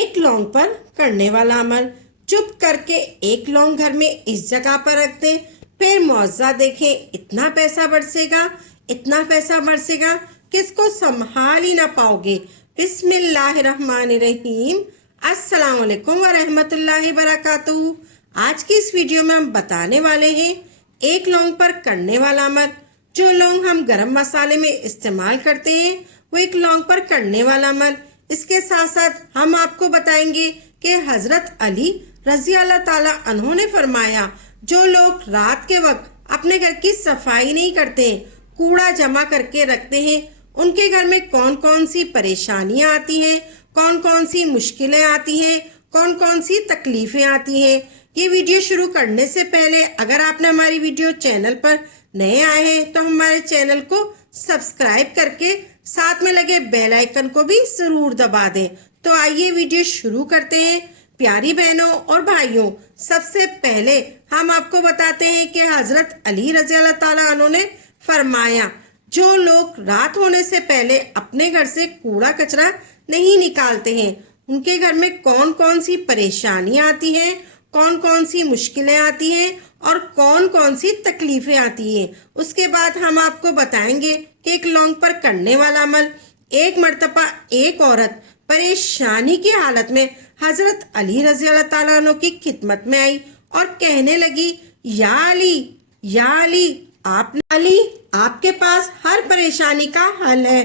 एक लौंग पर करने वाला अमल। चुप करके एक लौंग घर में इस जगह पर रख दें, फिर मुआवजा देखें, इतना पैसा बरसेगा, इतना पैसा बरसेगा कि इसको संभाल ही ना पाओगे। बिस्मिल्लाहिर्रहमानिर्रहीम। अस्सलाम वालेकुम व रहमतुल्लाहि बरकातुहू। आज की इस वीडियो में हम बताने वाले हैं एक लौंग पर करने वाला अमल। जो लौंग हम गरम मसाले में इस्तेमाल करते हैं वो एक लौंग पर करने वाला अमल। इसके साथ साथ हम आपको बताएंगे कि हजरत अली रजी अल्लाह ताला अन्हो ने फरमाया, जो लोग रात के वक्त अपने घर की सफाई नहीं करते, कूड़ा जमा करके रखते हैं, उनके घर में कौन कौन सी परेशानियां आती हैं, कौन कौन सी मुश्किलें आती हैं, कौन कौन सी तकलीफें आती हैं। ये वीडियो शुरू करने से पहले अगर आपने हमारी वीडियो चैनल पर नए आए हैं तो हमारे चैनल को सब्सक्राइब करके साथ में लगे बेल आइकन को भी जरूर दबा दें। तो आइए वीडियो शुरू करते हैं। प्यारी बहनों और भाइयों, सबसे पहले हम आपको बताते हैं कि हजरत अली रज़ी अल्लाह ताला अन्हु ने फरमाया, जो लोग रात होने से पहले अपने घर से कूड़ा कचरा नहीं निकालते हैं, उनके घर में कौन कौन सी परेशानियां आती हैं, कौन कौन सी मुश्किलें आती हैं और कौन कौन सी तकलीफें आती हैं। उसके बाद हम आपको बताएंगे कि एक लौंग पर करने वाला अमल। एक मर्तबा एक औरत परेशानी की हालत में हजरत अली रज़ी अल्लाह ताला अन्हु की खिदमत में आई और कहने लगी, या अली, या अली, आपके पास हर परेशानी का हल है।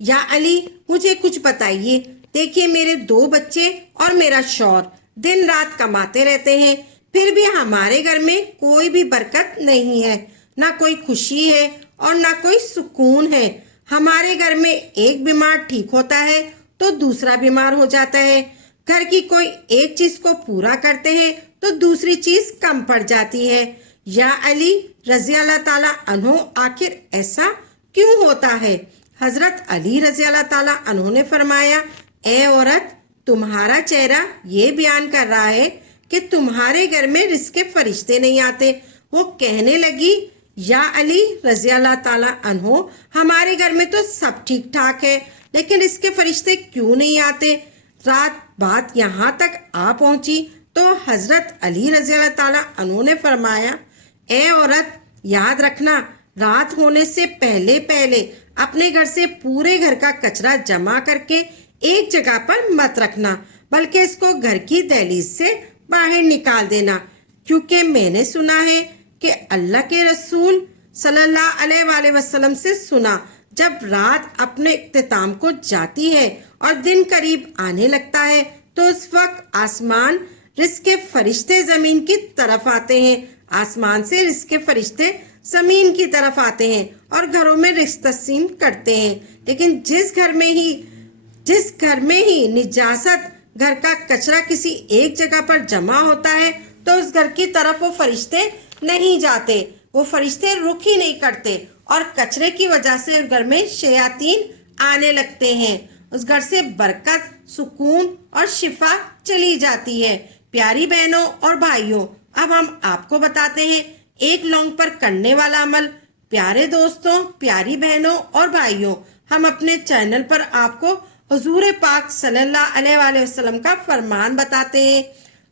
या अली, मुझे कुछ बताइए। देखिए, मेरे 2 बच्चे और मेरा शौहर दिन रात कमाते रहते हैं, फिर भी हमारे घर में कोई भी बरकत नहीं है, ना कोई खुशी है और ना कोई सुकून है। हमारे घर में एक बीमार ठीक होता है तो दूसरा बीमार हो जाता है। घर की कोई एक चीज को पूरा करते हैं तो दूसरी चीज कम पड़ जाती है। या अली रज़ी अल्लाह ताला अन्हो, आखिर ऐसा क्यों होता है? हजरत अली रज़ी अल्लाह ताला अन्हो ने फरमाया, ए औरत, तुम्हारा चेहरा ये बयान कर रहा है कि तुम्हारे घर में रिज़्क़ के फरिश्ते नहीं आते। वो कहने लगी, या अली रज़ी अल्लाह ताला अन्हो, हमारे घर में तो सब ठीक ठाक है, लेकिन रिज़्क़ के फरिश्ते क्यों नहीं आते? बात यहाँ तक आ पहुंची तो हजरत अली रज़ी अल्लाह ताला अन्हो ने फरमाया, ए औरत, याद रखना, रात होने से पहले पहले अपने घर से पूरे घर का कचरा जमा करके एक जगह पर मत रखना, बल्कि इसको घर की दहलीज से बाहर निकाल देना, क्योंकि मैंने सुना है कि अल्लाह के रसूल सल्लल्लाहु अलैहि वसल्लम से सुना, जब रात अपने इख्तिताम को जाती है और दिन करीब आने लगता है तो उस वक्त आसमान रिज़्क़ के फरिश्ते जमीन की तरफ आते हैं, आसमान से रिज़्क़ के फरिश्ते जमीन की तरफ आते हैं और घरों में रिज़्क़ तकसीम करते हैं। लेकिन जिस घर में ही निजासत, घर का कचरा किसी एक जगह पर जमा होता है तो उस घर की तरफ वो फरिश्ते नहीं जाते, वो फरिश्ते रुख ही नहीं करते और कचरे की वजह से उस घर में शयातीन आने लगते हैं। उस घर से बरकत, सुकून और शिफा चली जाती है। प्यारी बहनों और भाइयों, अब हम आपको बताते हैं एक लौंग पर करने वाला अमल। प्यारे दोस्तों, प्यारी बहनों और भाइयों, हम अपने चैनल पर आपको हुजूर पाक सल्लल्लाहु अलैहि वसल्लम का फरमान बताते हैं,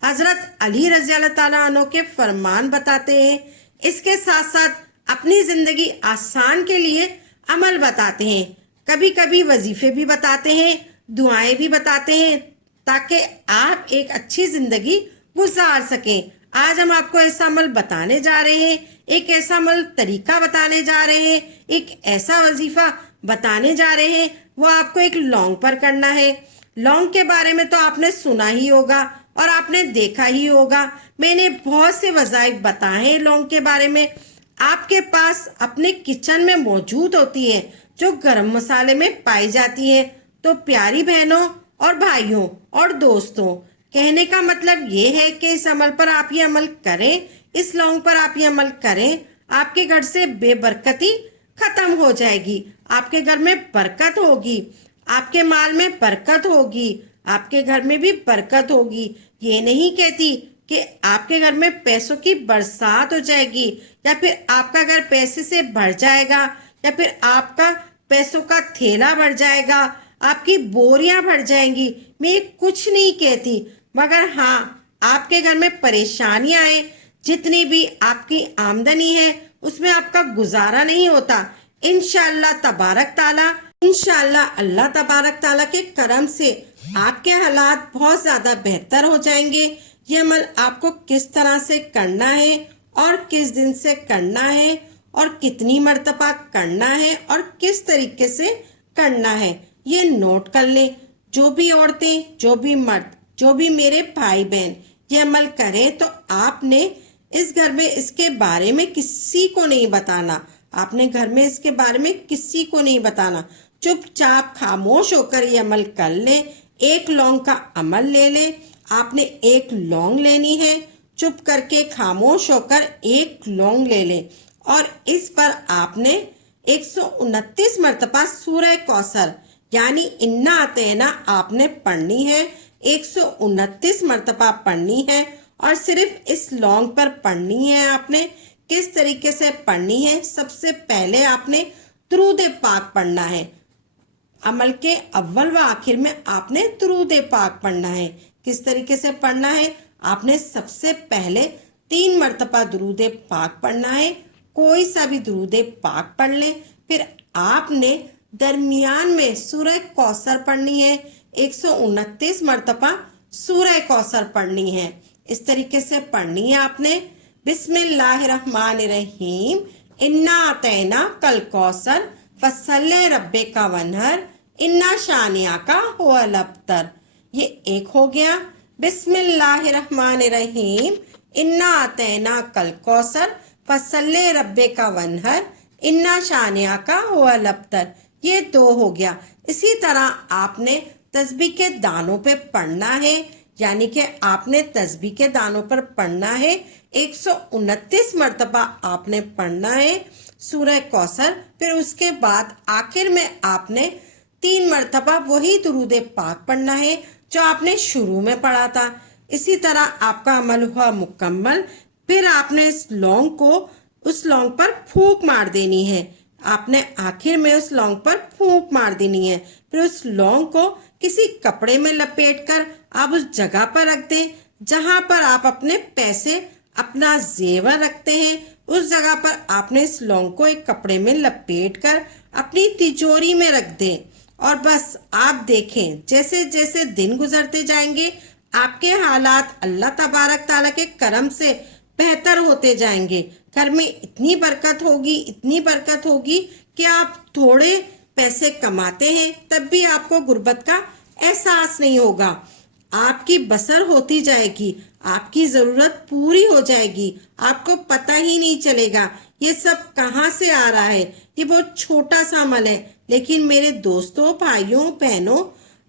हजरत अली रज़ी अल्लाह ताला अन्हु के फरमान बताते हैं। इसके साथ साथ अपनी जिंदगी आसान के लिए अमल बताते हैं, कभी कभी वजीफे भी बताते हैं, दुआएं भी बताते हैं, ताकि आप एक अच्छी जिंदगी गुजार सकें। आज हम आपको ऐसा अमल बताने जा रहे हैं, एक ऐसा अमल तरीका बताने जा रहे हैं, एक ऐसा वजीफा बताने जा रहे हैं, वो आपको एक लौंग पर करना है। लौंग के बारे में तो आपने सुना ही होगा और आपने देखा ही होगा, मैंने बहुत से वज़ाइफ बताए हैं लौंग के बारे में। आपके पास अपने किचन में मौजूद होती है, जो गरम मसाले में पाई जाती है। तो प्यारी बहनों और भाइयों और दोस्तों, कहने का मतलब ये है कि इस अमल पर आप ये अमल करें, इस लौंग पर आप ये अमल करें, आपके घर से बेबरकती खत्म हो जाएगी, आपके घर में बरकत होगी, आपके माल में बरकत होगी, आपके घर में भी बरकत होगी। ये नहीं कहती कि आपके घर में पैसों की बरसात हो जाएगी, या फिर आपका घर पैसे से भर जाएगा, या फिर आपका पैसों का थैला भर जाएगा, آپ کی بوریاں بھر جائیں گی. میں کچھ نہیں کہتی، مگر ہاں آپ کے گھر میں پریشانیاں آئیں، جتنی بھی آپ کی آمدنی ہے اس میں آپ کا گزارا نہیں ہوتا، انشاءاللہ تبارک تعالیٰ اللہ تبارک تعالیٰ کے کرم سے آپ کے حالات بہت زیادہ بہتر ہو جائیں گے. یہ عمل آپ کو کس طرح سے کرنا ہے اور کس دن سے کرنا ہے اور کتنی مرتبہ کرنا ہے اور کس طریقے سے کرنا ہے، یہ نوٹ کر لیں. جو بھی عورتیں، جو بھی مرد، جو بھی میرے بھائی بہن یہ عمل کریں تو آپ نے اس گھر میں اس کے بارے میں کسی کو نہیں بتانا. آپ نے گھر میں اس کے بارے میں کسی کو نہیں بتانا. چپ چاپ خاموش ہو کر یہ عمل کر لیں. ایک لونگ کا عمل لے لیں. آپ نے ایک لونگ لینی ہے، چپ کر کے خاموش ہو کر ایک لونگ لے لیں اور اس پر آپ نے 129 مرتبہ سورہ کوثر یعنی انا اعطینا آپ نے پڑھنی ہے. 129 مرتبہ پڑھنی ہے اور صرف اس لونگ پر پڑھنی ہے. آپ نے کس طریقے سے پڑھنی ہے؟ سب سے پہلے آپ نے درود پاک پڑھنا ہے. عمل کے اول و آخر میں آپ نے درود پاک پڑھنا ہے. کس طریقے سے پڑھنا ہے؟ آپ نے سب سے پہلے 3 مرتبہ درود پاک پڑھنا ہے. کوئی سا بھی درود پاک پڑھ لیں. پھر آپ نے درمیان میں سورہ کوثر پڑھنی ہے. 129 مرتبہ سورہ کوثر پڑھنی ہے. اس طریقے سے پڑھنی ہے آپ نے. بسم اللہ الرحمن الرحیم انا اعطیناک الکوثر فصلی ربک وانحر انا شانئک هو الابتر. یہ ایک ہو گیا. بسم اللہ الرحمن الرحیم انا اعطیناک الکوثر فصلی ربک وانحر انا شانئک هو الابتر. یہ 2 ہو گیا. اسی طرح آپ نے تسبیح کے دانوں پہ پڑھنا ہے، یعنی کہ آپ نے تسبیح کے دانوں پر پڑھنا ہے. 129 مرتبہ آپ نے پڑھنا ہے سورہ کوثر. پھر اس کے بعد آخر میں آپ نے 3 مرتبہ وہی درود پاک پڑھنا ہے جو آپ نے شروع میں پڑھا تھا. اسی طرح آپ کا عمل ہوا مکمل. پھر آپ نے اس لونگ پر پھونک مار دینی ہے. آپ نے آخر میں اس لونگ پر پھونک مار دینی ہے. پھر اس لونگ کو کسی کپڑے میں لپیٹ کر آپ اس جگہ پر رکھ دیں جہاں پر آپ اپنے پیسے، اپنا زیور رکھتے ہیں. اس جگہ پر آپ نے اس لونگ کو ایک کپڑے میں لپیٹ کر اپنی تجوری میں رکھ دیں اور بس آپ دیکھیں جیسے جیسے دن گزرتے جائیں گے آپ کے حالات اللہ تبارک تعالیٰ کے کرم سے بہتر ہوتے جائیں گے. گھر میں اتنی برکت ہوگی کہ آپ تھوڑے پیسے کماتے ہیں تب بھی آپ کو غربت کا احساس نہیں ہوگا. آپ کی بسر ہوتی جائے گی، آپ کی ضرورت پوری ہو جائے گی، آپ کو پتہ ہی نہیں چلے گا یہ سب کہاں سے آ رہا ہے. یہ بہت چھوٹا سا عمل ہے، لیکن میرے دوستوں، بھائیوں، بہنوں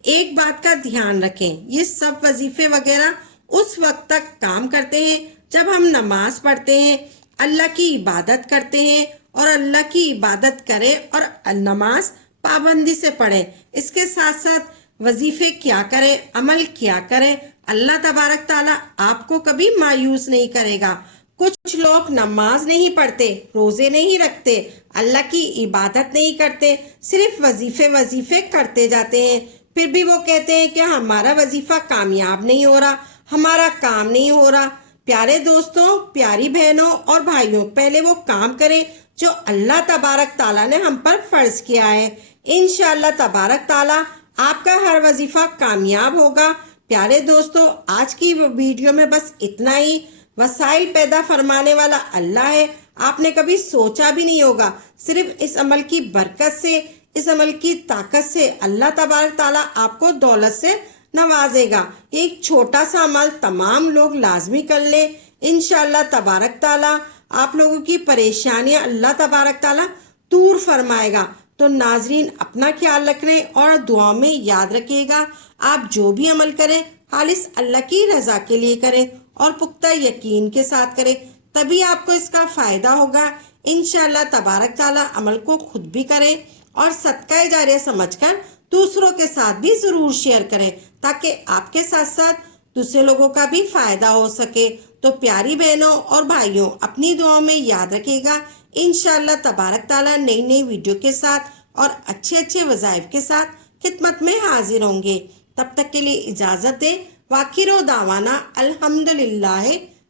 ایک بات کا دھیان رکھیں. یہ سب وظیفے وغیرہ اس وقت تک کام کرتے ہیں جب ہم نماز پڑھتے ہیں، اللہ کی عبادت کرتے ہیں اور اللہ کی عبادت کریں اور نماز پابندی سے پڑھیں. اس کے ساتھ ساتھ وظیفے کیا کریں، عمل کیا کریں. اللہ تبارک تعالیٰ آپ کو کبھی مایوس نہیں کرے گا. کچھ لوگ نماز نہیں پڑھتے، روزے نہیں رکھتے، اللہ کی عبادت نہیں کرتے، صرف وظیفے کرتے جاتے ہیں. پھر بھی وہ کہتے ہیں کہ ہمارا وظیفہ کامیاب نہیں ہو رہا، ہمارا کام نہیں ہو رہا. پیارے دوستوں، پیاری بہنوں اور بھائیوں، پہلے وہ کام کریں جو اللہ تبارک تعالیٰ نے ہم پر فرض کیا ہے. انشاءاللہ تبارک تعالیٰ آپ کا ہر وظیفہ کامیاب ہوگا. پیارے دوستوں، آج کی ویڈیو میں بس اتنا ہی. وسائل پیدا فرمانے والا اللہ ہے. آپ نے کبھی سوچا بھی نہیں ہوگا، صرف اس عمل کی برکت سے، اس عمل کی طاقت سے اللہ تبارک تعالیٰ آپ کو دولت سے نوازے گا. ایک چھوٹا سا عمل تمام لوگ لازمی کر لیں. انشاءاللہ تبارک تعالیٰ آپ لوگوں کی پریشانیاں اللہ تبارک تعالیٰ دور فرمائے گا. تو ناظرین، اپنا خیال رکھیں اور دعا میں یاد رکھیے گا آپ جو بھی عمل کریں خالص اللہ کی رضا کے لیے کریں اور پختہ یقین کے ساتھ کریں، تبھی آپ کو اس کا فائدہ ہوگا. انشاءاللہ تبارک تعالیٰ عمل کو خود بھی کریں اور صدقہ جاریہ سمجھ کر دوسروں کے ساتھ بھی ضرور شیئر کریں تاکہ آپ کے ساتھ ساتھ دوسرے لوگوں کا بھی فائدہ ہو سکے. تو پیاری بہنوں اور بھائیوں، اپنی دعاؤں میں یاد رکھے گا. انشاءاللہ تبارک تعالیٰ نئی ویڈیو کے ساتھ اور اچھے وظائف کے ساتھ خدمت میں حاضر ہوں گے. تب تک کے لیے اجازت دیں. وآخر دعوانا الحمدللہ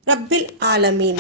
رب العالمین.